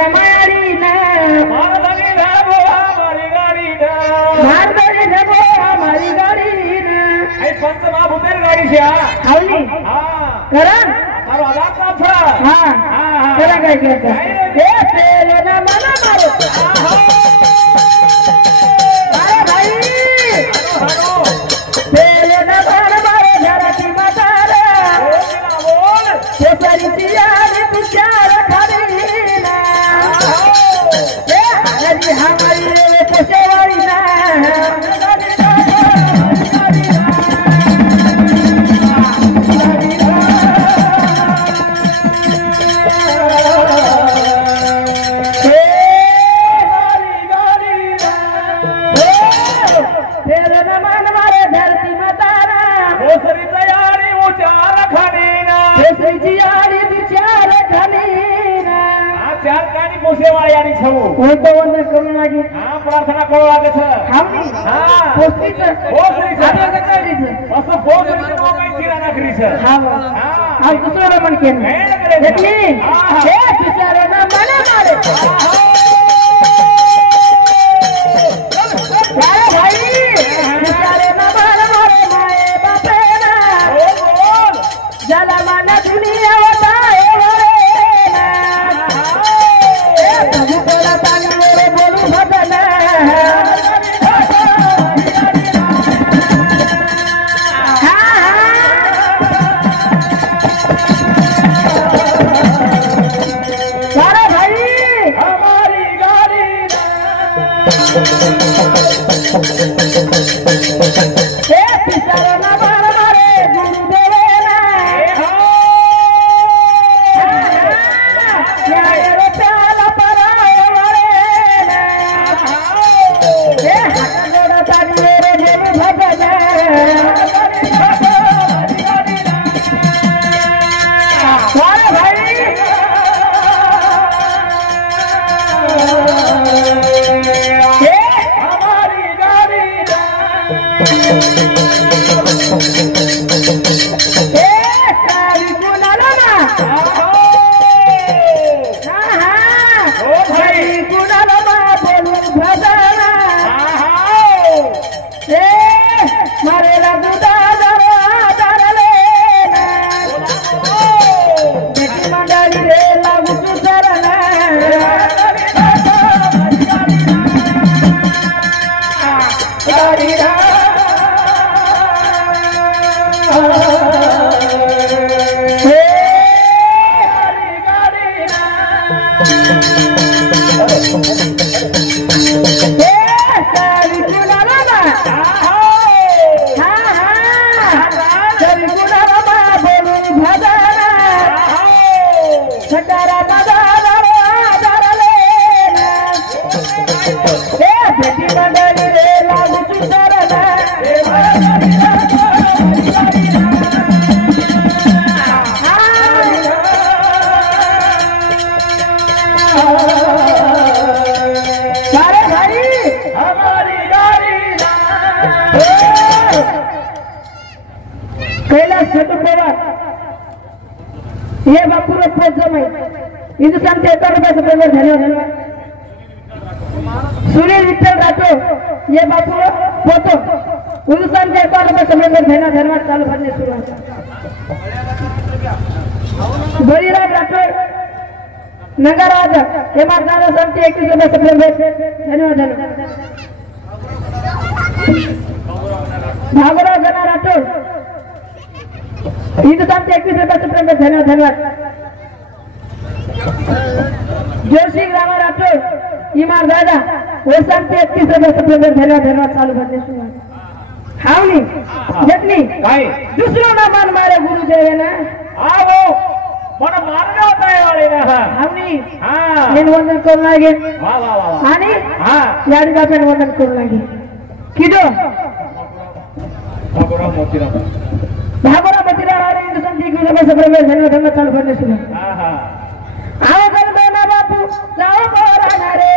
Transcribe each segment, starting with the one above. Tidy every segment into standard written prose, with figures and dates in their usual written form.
रे मायाडी ना मारदारी ढाबो हमारी गाड़ी ना मारदारी ढाबो हमारी गाड़ी ना आई पंचमा भूतेर गाड़ी छे हावली करण मारो आवाज ना था हां चला गया ए तेरे ना मना मारो अरे भाई तेरे ना मार मारो धरती माता रे बोल ये सारी चियारी तू चार खड़ी ना ए हरी हमारी रे पोसेवारी ना सेवाळी छऊ कोणतं वंदन करू लागे हां प्रार्थना करू लागे छ हावनी हां पोस्तीचं आता करीच असं पोस्तीचं मोबाईल तिला नाखरी छ हां दुसरं मन केलं येतली हे बिचारांना मना मारे काय भाई बिचारांना मना मारे माये बापेना बोल ज्याला माना दुनिया होता ये बापू समय हिंदुस्तान 73 रुपये सप्टेंबर धन्यवाद सुनील विठ्ठल राठोड ये बापू फोटो हिंदुस्तान 73 रुपये सप्टेंबर धन्यवाद चालू करने सुरू बळीराज राठोड नगराज हे मार्गाला संती 21 रुपये सप्टेंबर धन्यवाद भागवराव जना राठोड हिंदुस्तान 21 रुपये सप्टेंबर धन्यवाद जोशी रामा राठोड इमाम दादा वसन 31 रुपये सप्टेंबर धन्यवाद चालू करते सुरू हावनी जतनी काय दुसरो ना मान मारे गुरुदेव ना आवो मन मारने होता है वाले ना हावनी हां నేను వందన करू लागे वाह वाह वाह आणि हां याडी बापेन वंदन करू लागे किदो भागोराव मोतीराम भागोराव मोतीराम आणि हिंदुस्तान 21 रुपये सप्टेंबर धन्यवाद चालू करते सुरू हां हां आओ गलबेना बापू लाओ पोराना रे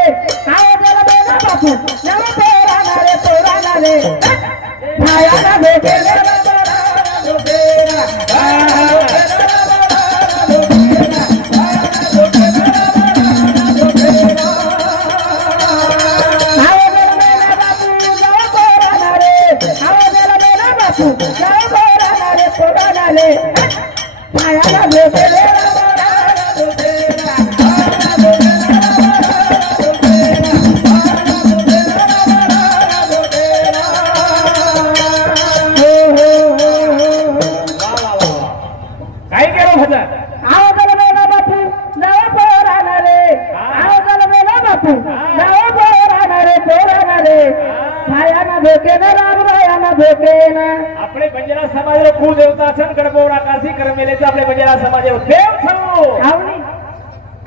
आओ गलबेना बापू लाओ पोराना रे भाया ना बेटे रे बापू नाव पोराना रे छायाना धोकेना रामरायाना धोकेना આપણે બંજારા સમાજનો કુળ દેવતા છે ગણપોરા કાશી કરમેલે છે આપણે બંજારા સમાજનો દેવ છો આવની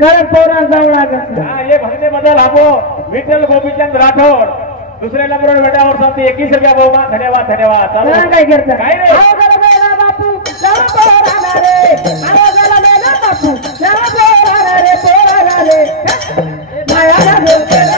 ગણપોરા જાવડા કરતા हां ये भगने बदल आपो विठल गोपीचंद राठौर दूसरे नंबर पर बेटा और साथी 21 रुपया बहुमान धन्यवाद चालो काय करता काय रे आओ गलबेला बापू नाव पोराना रे आओ गलबेला बापू नाव पोराना रे छायाना धोकेना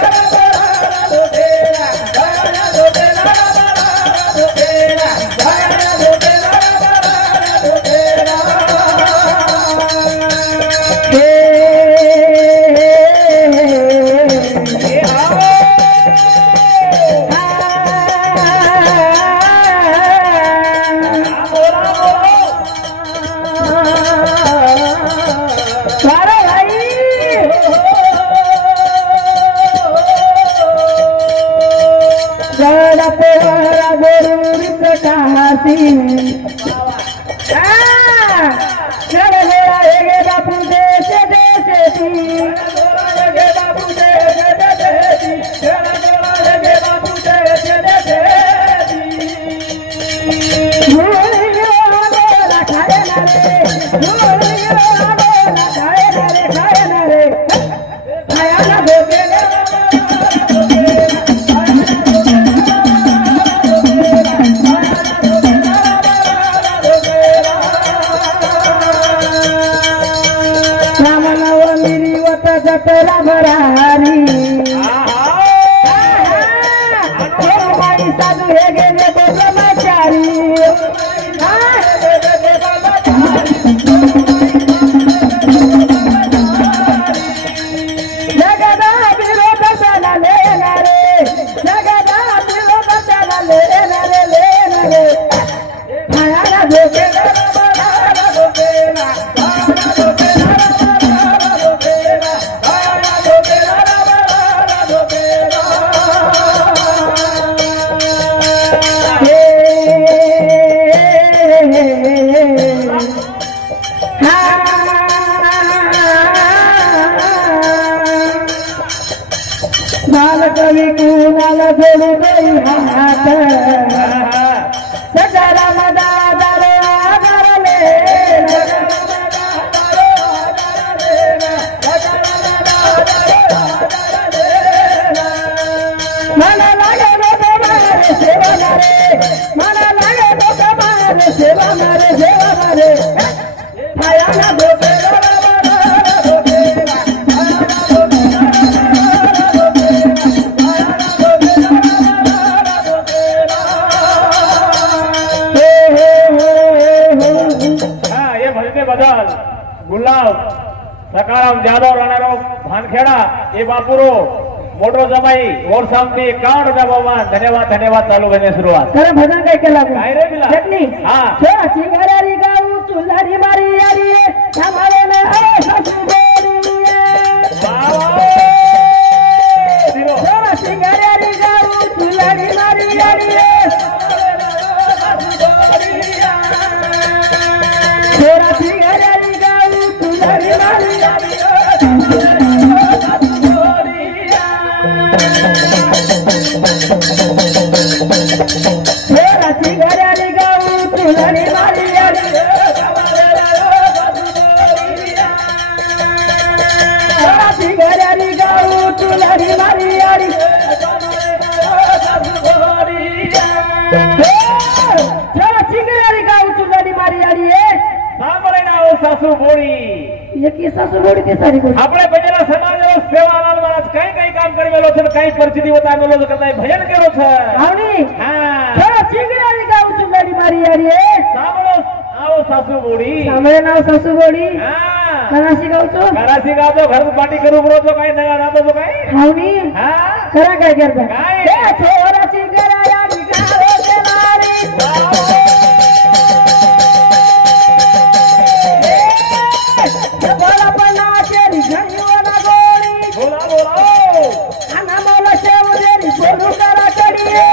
सकाराम जादव राणाराव भानखेड़ा ये बापुरो मोटो जमाई और सामने 51 रुपया बहुमान धन्यवाद चालू करने शुरुआत खरं भजन काय केला काय रे बिला चटणी हां छोची घरारी गाऊ चुलारी मारी यारी थांबाले ना ए सासूबोरी छोची घरारी गाऊ चुलारी मारी यारी छोची घरारी गाऊ चुलारी मारी यारी छोची घरारी गाऊ चुलारी मारी यारी छोची घरारी गाऊ चुलारी मारी यारी छोची घरारी गाऊ चुलारी मारी यारी સાંભળે ના ઓ સાસુ બોડી એકી સાસુ બોડી કે સારી બોડી આપણે બજેલા સમાજનો સેવાલાલ મહારાજ કઈ કામ કરવેલો છે કઈ પરિસ્થિતિ બતાવેલો છે કદાય ભજન કર્યો છે આવની હા થોડા ચીગડાની ગાઉ ચુલાડી મારી યારી સાંભળો આવો સાસુ બોડી સાંભળે ના સાસુ બોડી હા કરાસી ગાઉ છો કરાસી ગાવ તો ઘર પાર્ટી કરું બરો તો કઈ નયા રાતો તો કઈ આવની હા કરા કઈ કરતા કાઈ એ છોરા ચીગડાની ગાવે છે મારી બોલા પના તેરી ઘણીઓના ગોળી બોલા બોલા આના મોલા સેવ દેરી બોલું કરા કડીએ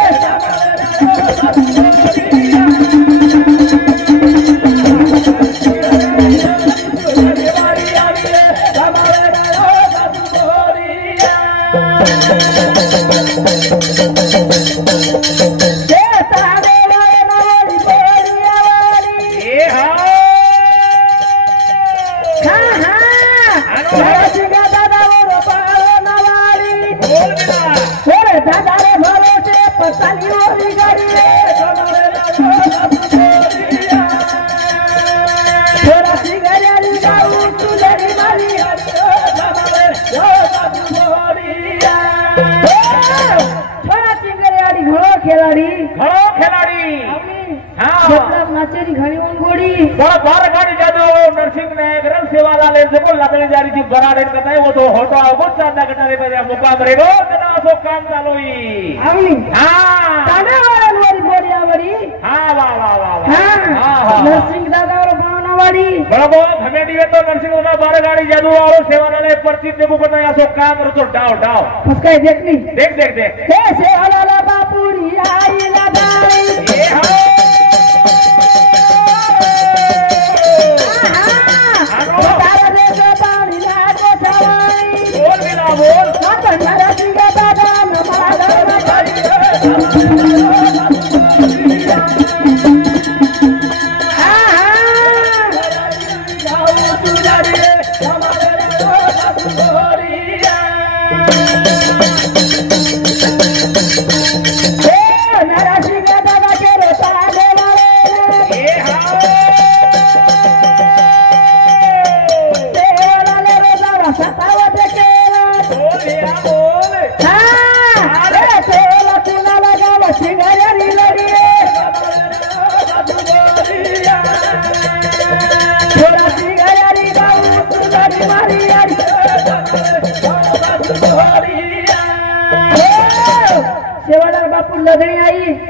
मुकाम रेगो जना असो काम चालू ही हाँ वाह वाह वाह नरसिंह दादा और भावनावाड़ी बड़ो हमें दिए तो नरसिंह दादा बारह गाड़ी जादू और सेवालाले पर्ची देबो पता है असो काम रो तो डाव डाव उसका देखनी देख देख देख हे सेवालाला बापूरी आई लगाई ए हां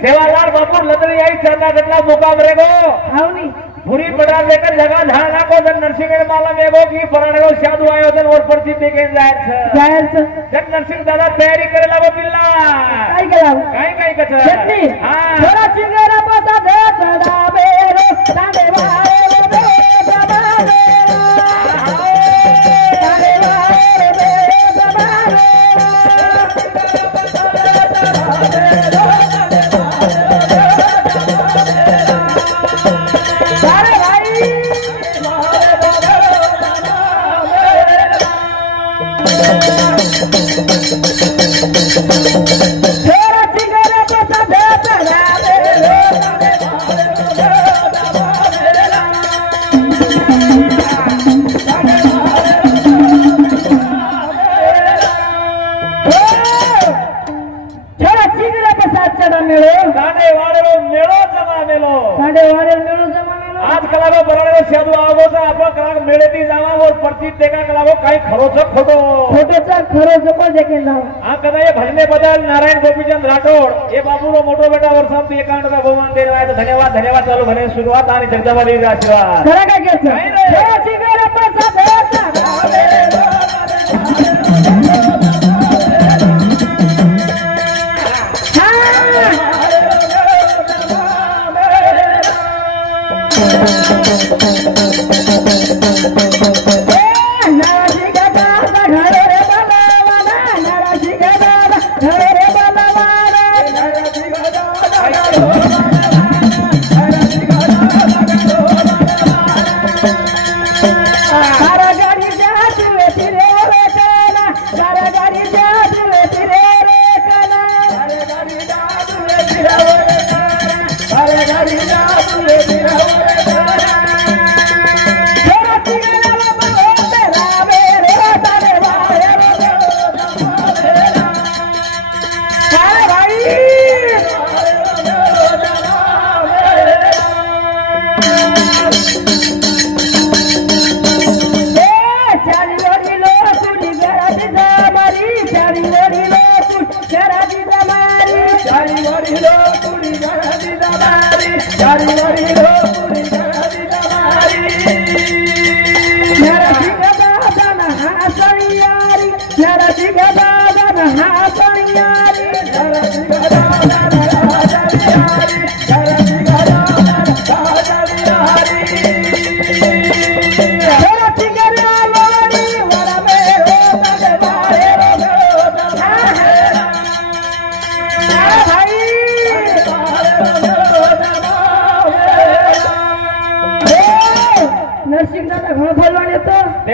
सेवालाल बापू लदड़ी आई चंदा गटला मुकाम रेगो हाउनी पूरी बड़ा लेकर जगह धारणा को जन नरसिंह के माला मेगो की पराणो साधु आयो जन और पर्ची देके जायर छ जन नरसिंह दादा तैयारी करे लागो बिल्ला काई कराव काई कचरा कितनी हां थोड़ा चिंगरा पता दे चढ़ा बेरो साडे वारे बे बाबा भजने बदल नारायण गोपीचंद राठोड ये बाबूरो मोटो बेटा और सब एकाउंट का भगवान दे रहा है तो धन्यवाद धन्यवाद चालू भले शुरुआत आणि जगदंबादेवी का आशीर्वाद करा काय घ्यायचं चिंगरा पता दे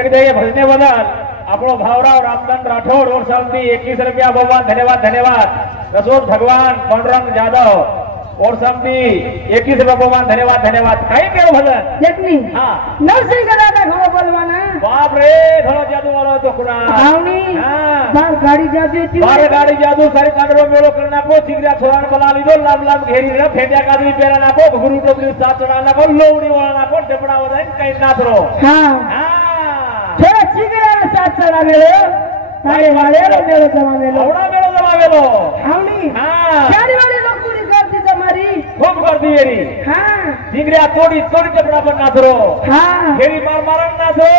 देखिए भजने बदल આપણો ભાવરાવ રામદાન રાઠોડ और सामने 21 रुपया भगवान धन्यवाद धन्यवाद रसोद भगवान पांडुरंग जादव और सामने 21 रुपया भगवान धन्यवाद धन्यवाद कहीं केरो भजन देखनी हाँ नरसिंह दादा घणो बोलवाना बाप रे घणो जादू वालो तो कुना आवनी हाँ बार गाड़ी जादू थी बार गाड़ी जादू सारी कांडरो मेलो करना को चिगरा छोरान बना लीधो लाम लाम घेरी रे फेटिया कादरी पेरा ना को गुरु टोपली साथ चढ़ा ना को लोवड़ी वाला ना को डबड़ा वदाई कहीं नाथरो हां हां थोड़ा चिगरा साथ चढ़ा मेलो सारे वाले मेलो जमा मेलो आवड़ा मेलो जमा मेलो आवनी हां गाड़ी वाले लोग पूरी करती तुम्हारी खूब कर दी मेरी हां चिगरा तोड़ी तोड़ी डबड़ा पर नाथरो हां घेरी मार मारन नाथो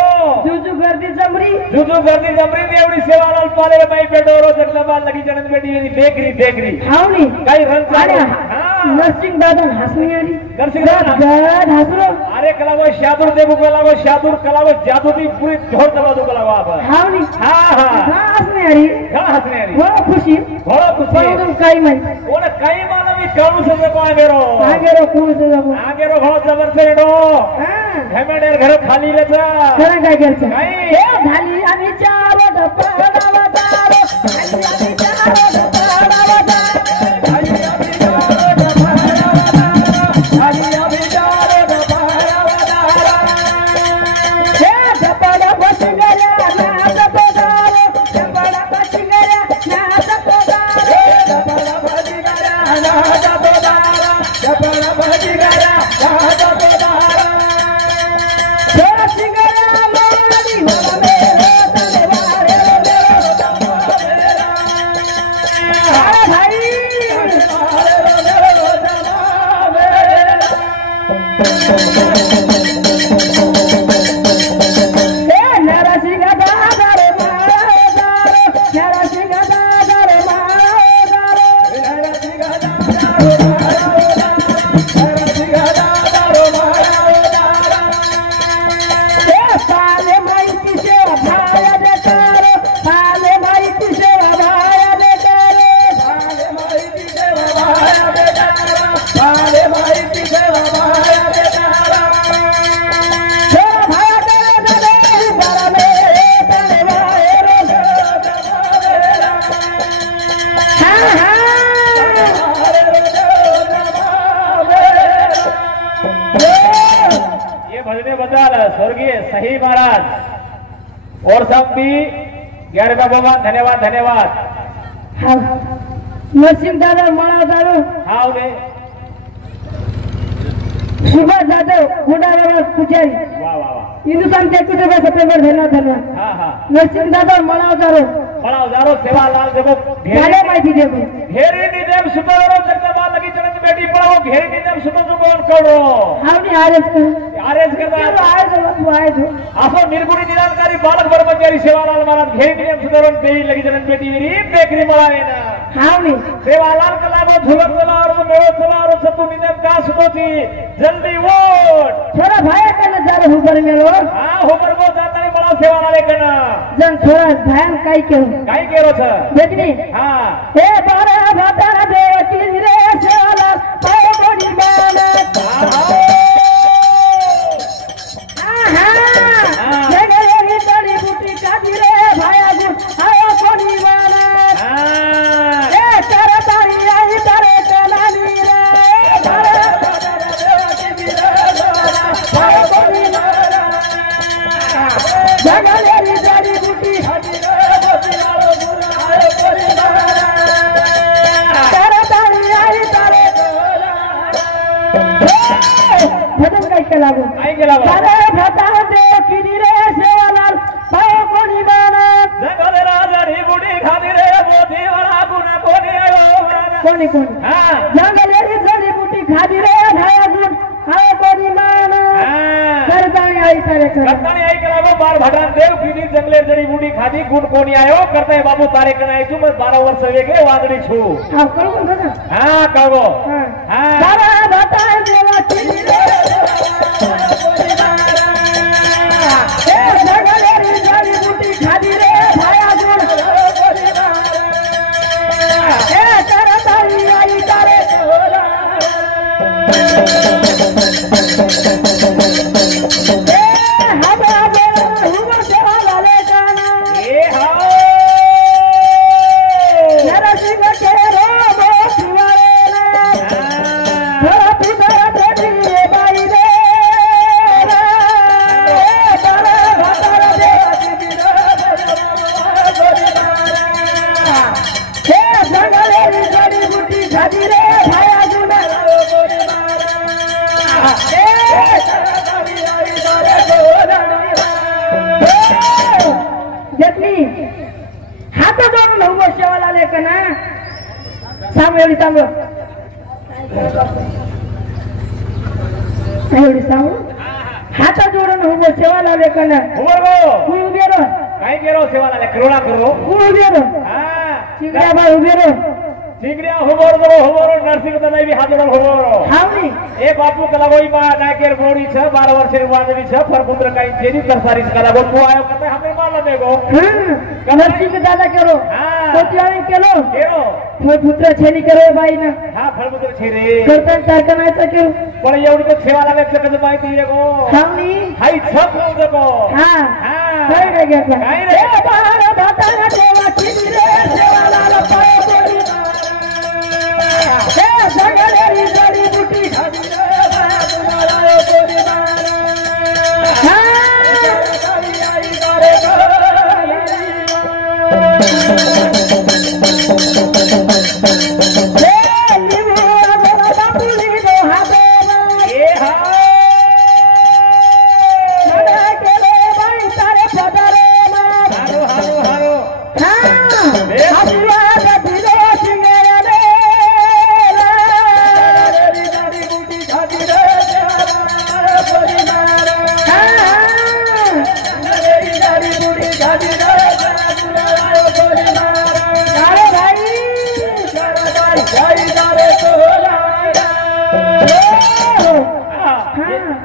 जुजू करती जमरी जुजू गर्दी जमरी देवड़ी सेवालाल पाले भाई बेडोरो जगदंबा लगी जनन बेटी बेकरी बेकरी आवनी काही रन अरे हां नरसिंह दादा हसनियारी नरसिंह दादा गड हसरो अरे कलावो शादुर देबू कलावो शादुर कलावो जादू दी पूरी ढोर दबा दो कलावो आप आवनी हां हां हां हसनियारी घणा हसने यारी वो खुशी घणो खुशी तुम काई मई ओने कई मानवी काणू से को आगेरो कौन से जाबो आगेरो घणो जबर से एडो हां हेमेडेर घर खाली लेता खरा काय करते काई ए धाली आम्ही चारो डपाडा वदारो धाली आम्ही चारो डपाडा वदारो धाली आम्ही चारो डपाडा वदारो धाली आम्ही चारो डपाडा वदारो हे डपाडा बसिंगऱ्या ना डपाडारो डपाडा बसिंगऱ्या ना डपाडारो डपाडा बसिंगऱ्या ना डपाडारो डपाडा बसिंगऱ्या ना डपाडारो छोरा सिंगऱ्या मारी होला मेरे तलवारे मेरे तलवारे अरे भाई तलवारे मेरे तलवारे ए नरा सिंह दादा रे मारो दारो नरा सिंह दादा रे मारो दारो नरा सिंह दादा रे मारो दारो नरा सिंह दादा रे मारो दारो ए पाले माइती से भाया दे तारो पाले माइती से भाया दे तारो पाले माइती से भाया दे तारो पाले माइती से भाया दे तारो से भाया दे दे बरा मेरे तले वाए रो जमावेला हां हां ये भजने बदल स्वर्गीय सही महाराज और सब भी 11 भगवान धन्यवाद धन्यवाद हां नरसिंह दादा मळा दारो हाँ उन्हें सुभाष जाधव गुडारावा पुजारी वाह वाह वाह हिंदुस्तान के कुटुंब सप्टेंबर धन्यवाद हाँ हाँ नरसिंह दादा मळा दारो बड़ा उजारो सेवालाल देखो झाले माहिती देबो घेरी निदेम सुतरो जगदंबा लगी जनन बेटी पड़ो घेरी निदेम सुतो कोण करो हावनी आरएस आरएस करता तू आए जो असो निर्गुणी निराकारी बालक ब्रह्मचारी सेवालाल महाराज घेरी निदेम सुतरो देवी लगी जनन बेटी मेरी बेकरी मळावे ना हावनी सेवालाल कलागो झुलक चला और मेळो चला और सतु निदेम का सुतो थी जल्दी वोट छोरा भाई का नजर ऊपर मेलो हां ऊपर को जाता नहीं बड़ा सेवालाल कना जन छोरा भयान काई के काई केरो छ देखनी हां हे बारा भाता दे तिरे सेवालाल पाए बड़ी मानत हां जगले तड़ी बुटी काजी रे भाया गुट आयो कोनी मानत हां ए तारा तारी आई तारे कलानी रे बारा भाता दे तिरे पाए बड़ी मानत जगले तड़ी बुटी काजी रे बसियालो गुरा आयो कोनी मानत तारा तारी आई तारे भजन काय केला गो काय केला गो तारे भता दे किनी रे सेवालाल पाय कोणी मानत जगले राजानी बुडी खादी रे मोती वाला गुना कोणी आयो कोणी कोणी हां जंगलेरी जडी बुटी खादी रे धाया गुण हाय कोणी मानत हां करताणी आई तारे कर करतानी आई केला गो बार भटान देव किनी जंगले जडी बुडी खादी गुण कोणी आयो करताय बाबू तारे कन आई तू मैं 12 वर्ष वेगे वादडी छु हां कळून गो हां कागो हां हां तारा भता देवा किनी रे जंगलेरी जडी बुटी खादी रे धाया गुण ए करताणी आई तारे ए हवा बेला हुवा हात जोडून उभं शेवाला आले का ना सांग एवढी सांग एवढी सांगू हात जोडून उभं शेवाला आले का ना कुणी उभे रो काय केलो सेवाला करुणा करो कुणी उभे रो चिगड्या बा उभे रो चिगड्या होबोरो नरसिंह तनाई भी हाथ होबोरो हावनी ए बापू कलागोई बा नाकेर बोड़ी छ 12 वर्ष रे वादनी छ फरपुत्र काई तेरी तरसारी कलागो तू आयो कते हमें माल देगो नरसिंह दादा केरो कोटियाणी केलो फरपुत्र छेनी केरो बाई ना हां फरपुत्र छे रे करतन तारकनायचं केरो पण एवढी तो सेवा लागले कसे माहिती रे गो हावनी हाई छप होऊ दको हां हां काय रे घेतला काय रे ए बार भाताला देवा किती रे सेवाला पाय बोली हे जगलेली जडी बुटी खाली रे बाबूला बोली मार हां आई आई करे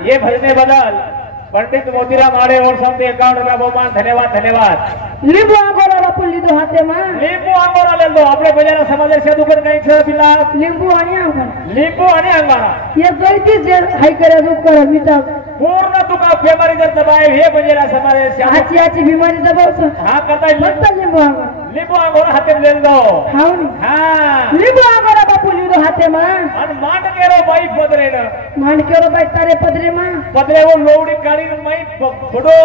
ये भजने बदल पंडित मोतीराम आड़े और समझे 51 रुपया बहुमान धन्यवाद धन्यवाद लींबू आंगोरा बापू लीधो हाथे में लींबू आंगोरा ले लो अपने बजारा समाज से दुकान कहीं छ बिला लींबू आणि आंगोरा लींबू आणि अंगारा ये जोईती जे हाय करे दुख करे मिटा पूर्ण तुका फेमारी जर दबाए हे बजारा समाज से आची आची बीमारी दबावतो हां करता फक्त लींबू आंगोरा लींबू आंगोरा हाथे में ले लो हां हां लींबू आंगोरा बापू लीधो हाथे में अन मांड केरो बाई पदरे न मांड केरो बाई तारे पदरे में पदरे वो लोवडी काढी माई बडो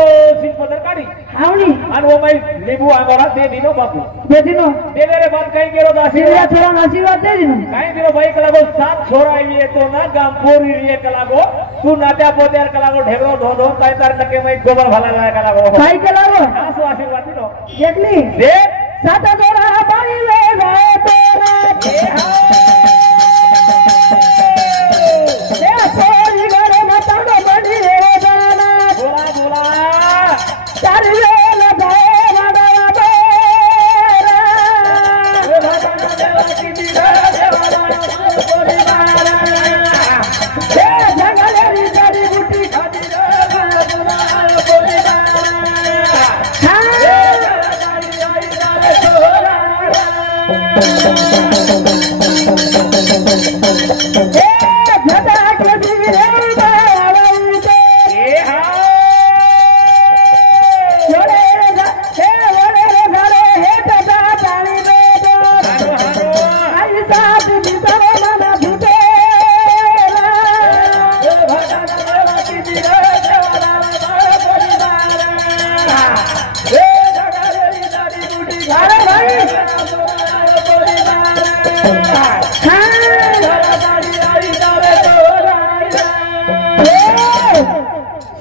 सिंह पदर काढी हावनी अन वो माई लींबू आंगोरा दे दिनो बापू दे दिनो दे रे बात कहीं केरो दासी सिरिया थोड़ा आशीर्वाद दे दिनो कहीं दिनो भाई कलागो 7 छोरा आईए तो ना गाम पोरी रे कलागो तू नाट्या पोतेर कलागो ढेगरो धो धो काय तार टके माई गोबर भाला लाय कलागो काय केलागो आसो आशीर्वाद दिनो देखली दे सात जोरा बाई ले गए तोरा के ए पोरी घरे न तांडो बडी रे जाना बोला बोला चार वेला गए वाडा बेरा ए भगवान देवा की दिला देवाला पोरी मारा ए जंगलेरी जड़ी बूटी खादी रे बाबूला पोरी मारा हां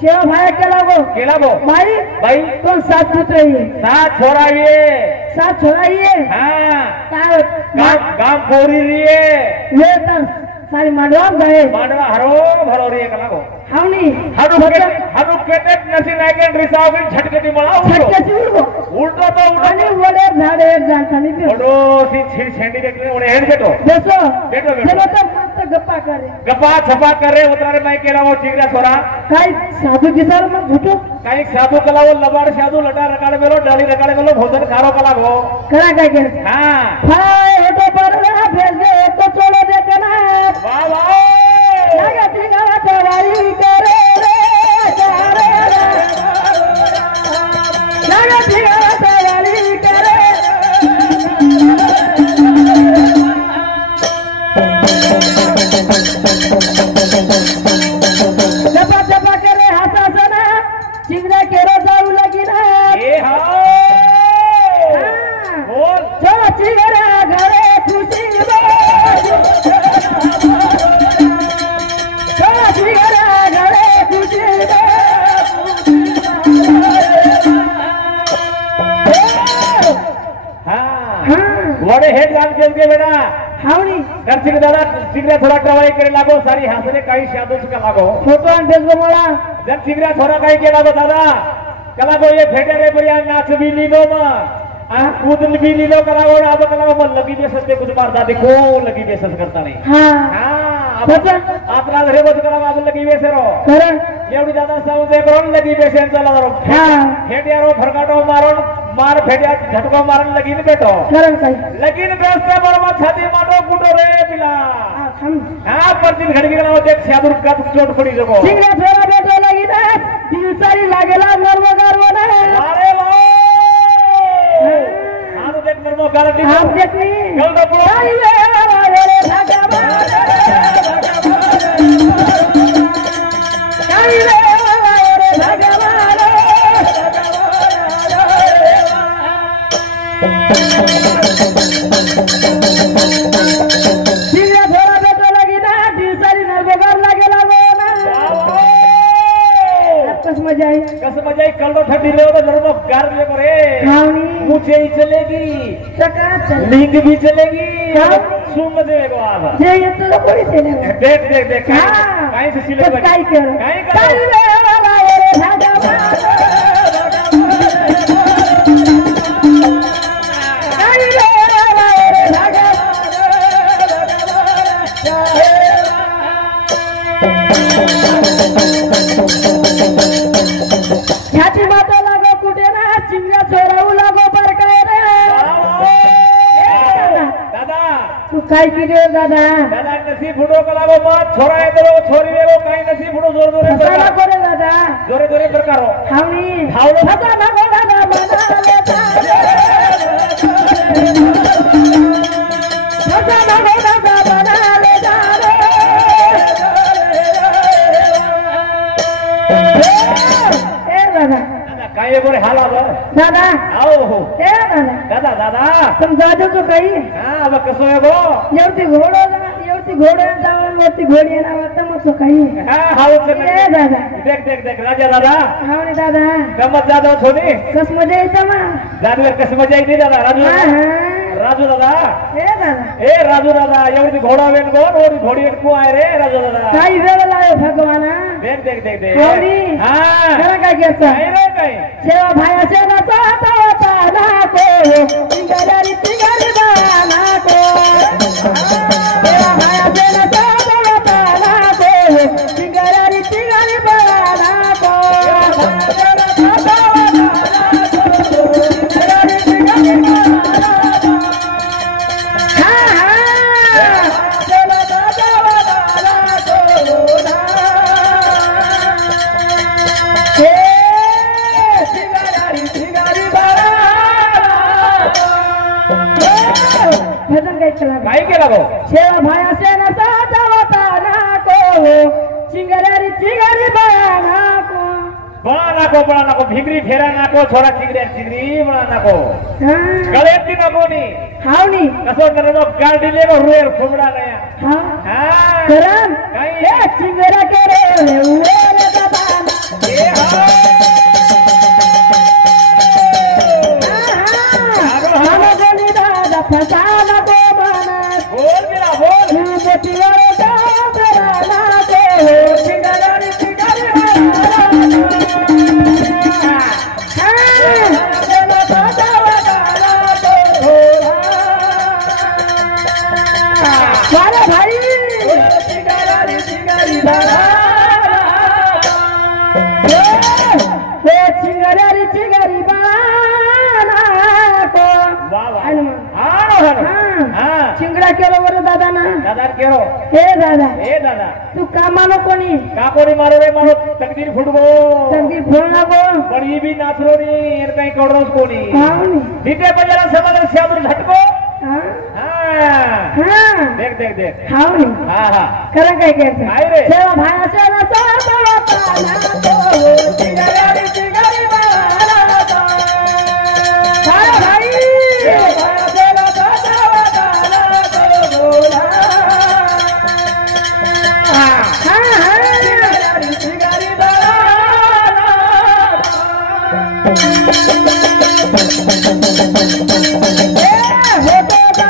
शेवा भाई केला गो भाई भाई तो 7 पुत्र है 7 छोरा ये 7 छोरा ये हां तार गाम पोरी रे ये तर सारी मांडवा गए मांडवा हरो भरो रे कलागो हावनी हनु केटे नसी नाके रिसाव के झटके मला झटके से उल्टो तो आणि वडे झाडे जाणता मी ओडो सी छिड़ छेंडी देखले ओडे हेड बेटो बेसो बेटो चलो तो मस्त गप्पा करे गप्पा छपा करे उतारे माई केला वो चिगरा छोरा काय साधू दिसार मग झुटो काही साधू कला वो लबाड साधू लटा रकाडे मेलो डाली रकाडे मेलो भोजन खारो कला गो करा काय करे हां हाय ओटो पर भेज दे तो चलो दे कना वाह वाह लागती गावा तवारी करे रे करे लागती गावा तवारी करे जपा जपा करे हासा सना चिंगड़ा केरो जाऊ लगी ना ए हां बोल चलो चिंगड़ा घरे खुशी वडे हेड जान के बेटा हावनी दर्शक दादा चिगरा थोड़ा टवाई करे लागो सारी हासरे काही शादूस का लागो फोटो आणि फेसबुक मला जर चिगरा थोड़ा काही के लागो दादा कलागो ये फेटे रे बढ़िया नाच भी लीलो म आ कूदल भी लीलो कलागो अब कलागो मन लगी बेसस ते कुछ मार दादी को लगी बेसस करता नहीं हां आपला रे बस कलागो अब लगी बेसरो खरं एवढी दादा साऊ दे करून लगी बेसेन चला रो हां फेट्यारो फरकाटो मारून मार फेट्या झटको मारन लगी न बेटो खरं काय लगीन बेसते बरोबर छाती माटो कुटो रे पिला हम हां पर दिन घड़ी गेला होते शादुर का चोट पड़ी जगो चिंगरा थोड़ा बेटो लगी ना दिल सारी लागेला नर्व गारव ना अरे वाह हां देख नर्मो गारंटी आप देखनी चल तो पुरो आई रे भगवान आई रे भगवान चिंगरा थोड़ा बेटो लगी ना दिल सारी नर्व गार लागेला ना कस मजा आई कल तो ठंडी लो नर्मो गार ले रे हावनी मुझे ही चलेगी सका चल लिंग भी चलेगी सुन देगो आवा जे येतो तो कोणी चले देख देख देख काय से सिले काय केलं काय काय कर रे भगवान ह्याची माता लागो कुठे ना चिंगऱ्या चोरावू लागो पर काय रे दादा तू काय केले दादा दादा नसीब फुटो कलागो मत छोरा येतो छोरी वेगो काय नसीब फुटो जोर जोरे कसाला करे दादा जोरे जोरे प्रकारो हावनी हावलो फसा नको दादा बनाले तारे फसा नको दादा बनाले तारे ए दादा दादा काय गोरे हाला दादा आओ हो ए दादा दादा दादा तुम जादू तो काही हां अब कसो येगो एवढी घोडे जावरती घोडी नावाचं मग तो काही हां हाव ए दादा देख देख देख राजा दादा हावनी दादा गमत जादव थोनी कस मजा येतं मग जानवर कस मजा येते दादा राजू राजू दादा ए राजू दादा एवढी घोडा वेन गोन और घोडी वेन को आहे रे राजू दादा काही वेळ लावे भगवान देख देख देख देख हावनी हां जरा काय घ्यायचं काय रे काय सेवा भाया सेवाचा होता नाको तिंगारी तिंगारी नाको सेवा भाया सेवाचा होता नाको तिंगारी तिंगारी नाको भजन काय केला काय केला गो सेवा भाया सेना होता नाको चिंगारी चिंगारी नाको बळा नको भिगरी फेरा नको छोरा चिगरी बळा नको गळेती नको नी हावनी कसो करनो गाडी लेगो रुएर फुमडा नया हा हां करम काय? ए चिंगरा करे उरे दादा ए हा मामा गोली दादा फसाना को बना बोल बिना बोल मोतीवारो दादा नाको चिंगारी चिंगारी भाई चिंगारी चिंगारी चिंगारी चिंगारी को वाह वाह हां चिंगडा केलो बरं दादा ना दादा केरो हे दादा ए दादा तू कामानो कोणी का कोणी मारो रे मारो तकदीर फुटबो संगी फोन लागो पण ही भी नाचरो नी एर काही कोडरोस कोणी हावनी डीटे बजारा समाज श्यामर झटको हां हां देख देख देख हावनी हां हां करा काय करते काय रे सेवा भाया सेवा पाना तो चिंगारी चिंगारी भाई भाया सेवा होतो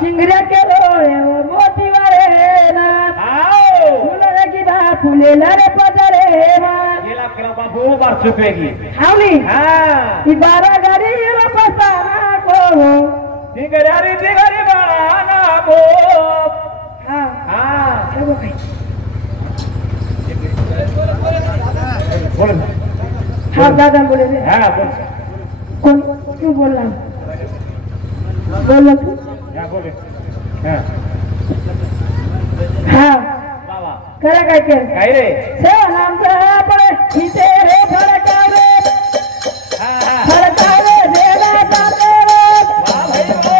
चिंगऱ्या केलो मोती वारे ना आओ फुले की बा फुले लारे पदरे मा गेला केला बाबू बार चुकवेगी हावली हाँ ई 12 गाडी रो पसाना को चिंगरी बाळा ना गो हां हाँ हे बघ बोल हाँ दादा बोले रे हाँ बोल कौन क्यों बोल रहा बोल तू हाँ बोले हाँ हाँ बाबा करा काय के काय रे सेवा नामचा पडे हिते रे फरकावे हाँ हाँ फरकावे देला जाते रे वाह भाई हो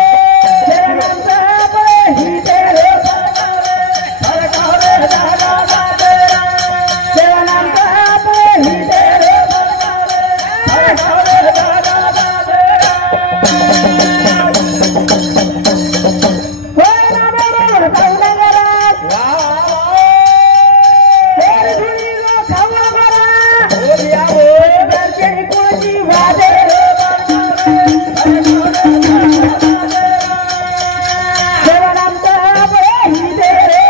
सेवा नामचा पडे हिते रे फरकावे दादा जाते रे सेवा नामचा पडे हिते रे फरकावे दादा जाते होय ना मेरे तवनगरा वाह तेरे धुनी लो खावा बरा बोल या बोल दर्शन कोची वादे सेवानामचा पडे हिते रे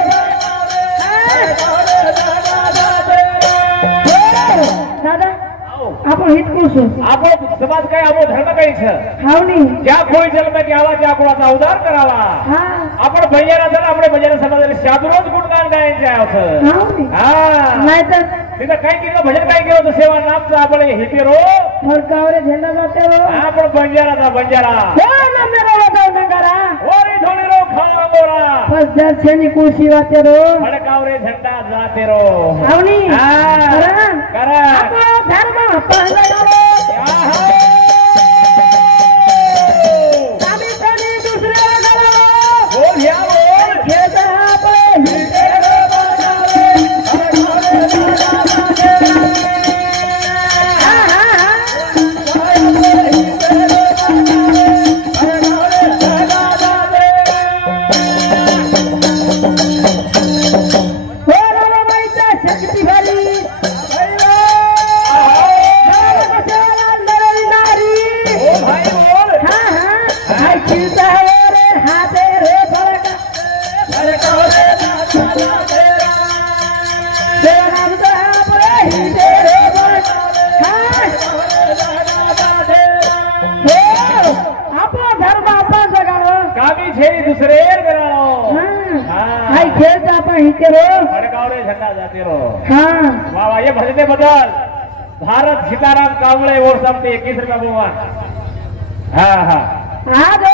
दादा आओ आपण हित कोसो आपण समाज काय आपो धर्म काही छ हावनी ज्या कोळी जन्म घ्यावा त्या कुळाचा उद्धार करावा हा आपण भैयाला जर आपल्या भजन समाजाला शादरोज गुणगान गायचे आहोत हावनी हा नाहीतर तिथं काय केलं भजन काय केलं होतं सेवा नामचं आपण हे रो फरकावरे झेंडा जाते रो आपण बंजाराचा बंजारा होय ना मेरा वदाव नगरा ओरी धोणी रो खावा गोरा बस दर्शनी कुशी वाते रो फडकावरे झंडा जाते रो हावनी हा. करा. आपण धर्म पाळणारो आम्ही कोणी दुसऱ्या घराला बोल या बोल खेळता आपण हिते रे बनावे हा हा हा बोलावा माईचा शक्ती भरी नारी ओ भाई बोल हा हा हाय खिलता रे हाते रे फरका फडकावरे देवानामचा पडे हिते रे फरका हो आपण धर्म आपण जगावं कामी छेरी दुसरे करावं हा हाय खेळता आपण हिते रो फडकावरे झंडा जाते रो हा वाह ये भजने बदल भारत सीताराम कांबळे और सबने 21 रुपया बहुमान हाँ हाँ आज